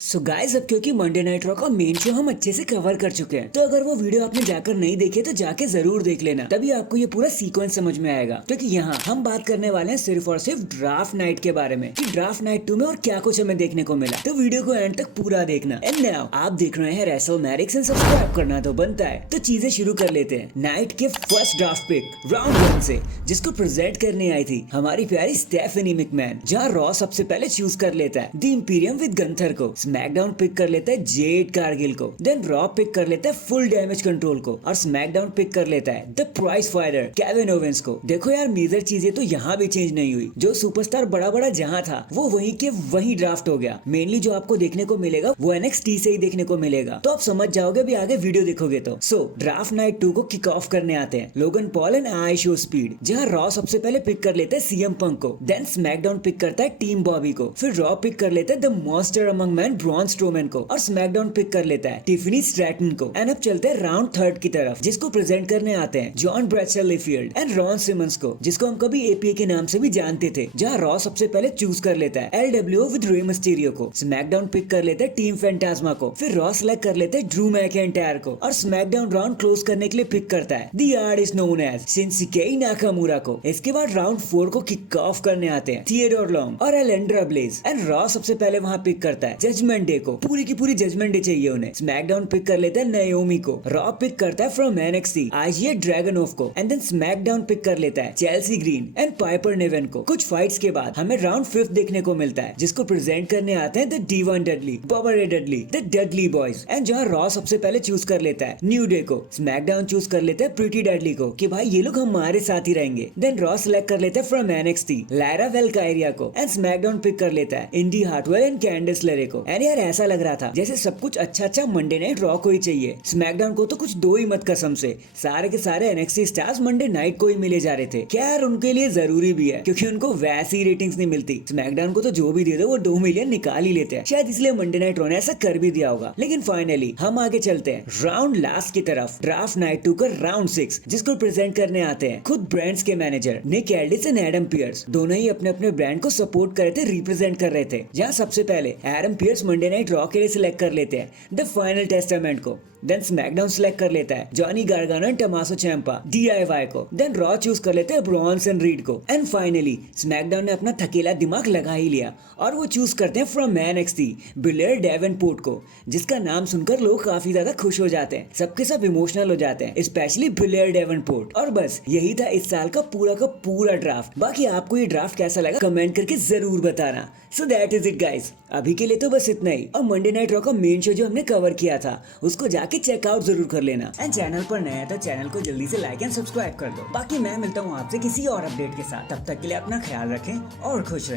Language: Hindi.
सो गाइस, अब क्योंकि मंडे नाइट रॉ का मेन शो हम अच्छे से कवर कर चुके हैं, तो अगर वो वीडियो आपने जाकर नहीं देखी तो जाके जरूर देख लेना, तभी आपको ये पूरा सीक्वेंस समझ में आएगा। क्योंकि यहाँ हम बात करने वाले हैं सिर्फ और सिर्फ ड्राफ्ट नाइट के बारे में कि ड्राफ्ट नाइट 2 में और क्या कुछ हमें देखने को मिला। तो वीडियो को एंड तक पूरा देखना। एंड नाउ आप देख रहे हैं रेसलमैनिक्स एंड सब्सक्राइब करना तो बनता है। तो चीजें शुरू कर लेते हैं नाइट के फर्स्ट ड्राफ्ट पिक राउंड 1 से, जिसको प्रेजेंट करने आई थी हमारी प्यारी स्टेफनी मैकमैन। जहाँ रॉ सबसे पहले चूज कर लेता है द इंपीरियम विद गंथर को, स्मैकडाउन पिक कर लेता है जेड कारगिल को, देन रॉ पिक कर लेता है फुल डैमेज कंट्रोल को, और स्मैकडाउन पिक कर लेता है the prize fighter Kevin Owens को। देखो यार, मेजर चीजें तो यहाँ भी चेंज नहीं हुई। जो सुपरस्टार बड़ा बड़ा जहाँ था वो वहीं के वहीं ड्राफ्ट हो गया। मेनली जो आपको देखने को मिलेगा वो NXT से ही देखने को मिलेगा, तो आप समझ जाओगे भी आगे वीडियो देखोगे तो। सो ड्राफ्ट नाइट 2 को किक ऑफ करने आते हैं Logan Paul and I show speed, जहाँ रॉ सबसे पहले पिक कर लेता है CM पंक को, देन स्मैकडाउन पिक करता है टीम बॉबी को, फिर रॉ पिक कर लेता है the monster among man Braun Strowman को, और स्मैकडाउन पिक कर लेता है टिफनी स्ट्रैटन को। एंड अब चलते हैं राउंड 3 की तरफ, जिसको प्रेजेंट करने आते हैं John Bradshaw Layfield and Ron Simmons को, जिसको हम कभी APA के नाम से भी जानते थे। जहाँ रॉ सबसे पहले चूज कर लेता है LWO विद रे मिस्टीरियो को, स्मैकडाउन पिक कर लेता है टीम फैंटास्मा को, फिर रॉ सेलेक्ट कर लेते हैं ड्रू मैकिंटायर को, और स्मैकडाउन राउंड क्लोज करने के लिए पिक करता है the artist known as Shinsuke Nakamura को। इसके बाद राउंड 4 को किक ऑफ करने आते हैं थियोडोर लॉन्ग और एलेंड्रा ब्लेज, एंड रॉ सबसे पहले वहां पिक करता है जजमेंट डे को। पूरी की पूरी जजमेंट डे चाहिए उन्हें। स्मैकडाउन पिक कर लेता है नाओमी को, रॉ पिक करता है फ्रॉम NXT आजिया ड्रैगनोफ को, एंड देन स्मैकडाउन पिक कर लेता है Chelsea green and Piper Newan को। कुछ फाइट्स के बाद हमें राउंड 5 देखने को मिलता है, जिसको प्रेजेंट करने आते हैं द D1 डडली, बॉबा रे Dudley, the Dudley boys, and जहाँ रॉ सबसे पहले चूज कर लेता है न्यू डे को, स्मैकडाउन चूज कर लेता है प्रीटी डडली को कि भाई ये लोग हमारे साथ ही रहेंगे। देन रॉ सेलेक्ट कर लेता है फ्रॉम NXT लायरा वेलकायरिया को, एंड स्मैकडाउन पिक कर लेता है इंडी हार्टवेल एंड कैंडिस लेरे को। एंड यार ऐसा लग रहा था जैसे सब कुछ अच्छा मंडे नाइट रॉ को ही चाहिए, स्मैकडाउन को तो कुछ दो ही मत कसम से। सारे के सारे NXT स्टार्स मंडे नाइट को ही मिले जा रहे थे। क्या यार, उनके लिए जरूरी भी है क्योंकि उनको वैसी रेटिंग्स नहीं मिलती। स्मैकडाउन को तो जो भी दे दो वो 2 मिलियन निकाल ही लेते हैं, शायद इसलिए मंडे नाइट रॉ ने ऐसा कर भी दिया होगा। लेकिन फाइनली हम आगे चलते हैं राउंड लास्ट की तरफ, ड्राफ्ट नाइट 2 का राउंड 6, जिसको प्रेजेंट करने आते हैं खुद ब्रांड्स के manager Nick Aldis and Adam Pearce. दोनों ही अपने अपने ब्रांड को सपोर्ट कर रहे थे, रिप्रेजेंट कर रहे थे। जहाँ सबसे पहले Adam Pearce Monday night raw के लिए सिलेक्ट कर लेते हैं द फाइनल टेस्टामेंट को, देन स्मैकडाउन सेलेक्ट कर लेता है जॉनी गार्गानो एंड टमासो चैंपा DIY को, देन रॉ चूज कर लेते हैं ब्रॉन्सन रीड को, एंड फाइनली स्मैकडाउन ने अपना थकेला दिमाग लगा ही लिया और वो चूज करते हैं फ्रॉम NXT बिलेयर डेवेनपोर्ट को, जिसका नाम सुनकर लोग काफी ज्यादा खुश हो जाते हैं, सबके सब इमोशनल हो जाते हैं, स्पेशली बिलेयर डेवेनपोर्ट। और बस यही था इस साल का पूरा ड्राफ्ट। बाकी आपको ये ड्राफ्ट कैसा लगा कमेंट करके जरूर बताना। So that is it guys, अभी के लिए तो बस इतना ही। और मंडे नाइट रॉ का मेन शो जो हमने कवर किया था उसको जाके चेकआउट जरूर कर लेना। एंड चैनल पर नया है तो चैनल को जल्दी से लाइक एंड सब्सक्राइब कर दो। बाकी मैं मिलता हूँ आपसे किसी और अपडेट के साथ, तब तक के लिए अपना ख्याल रखें और खुश रहें।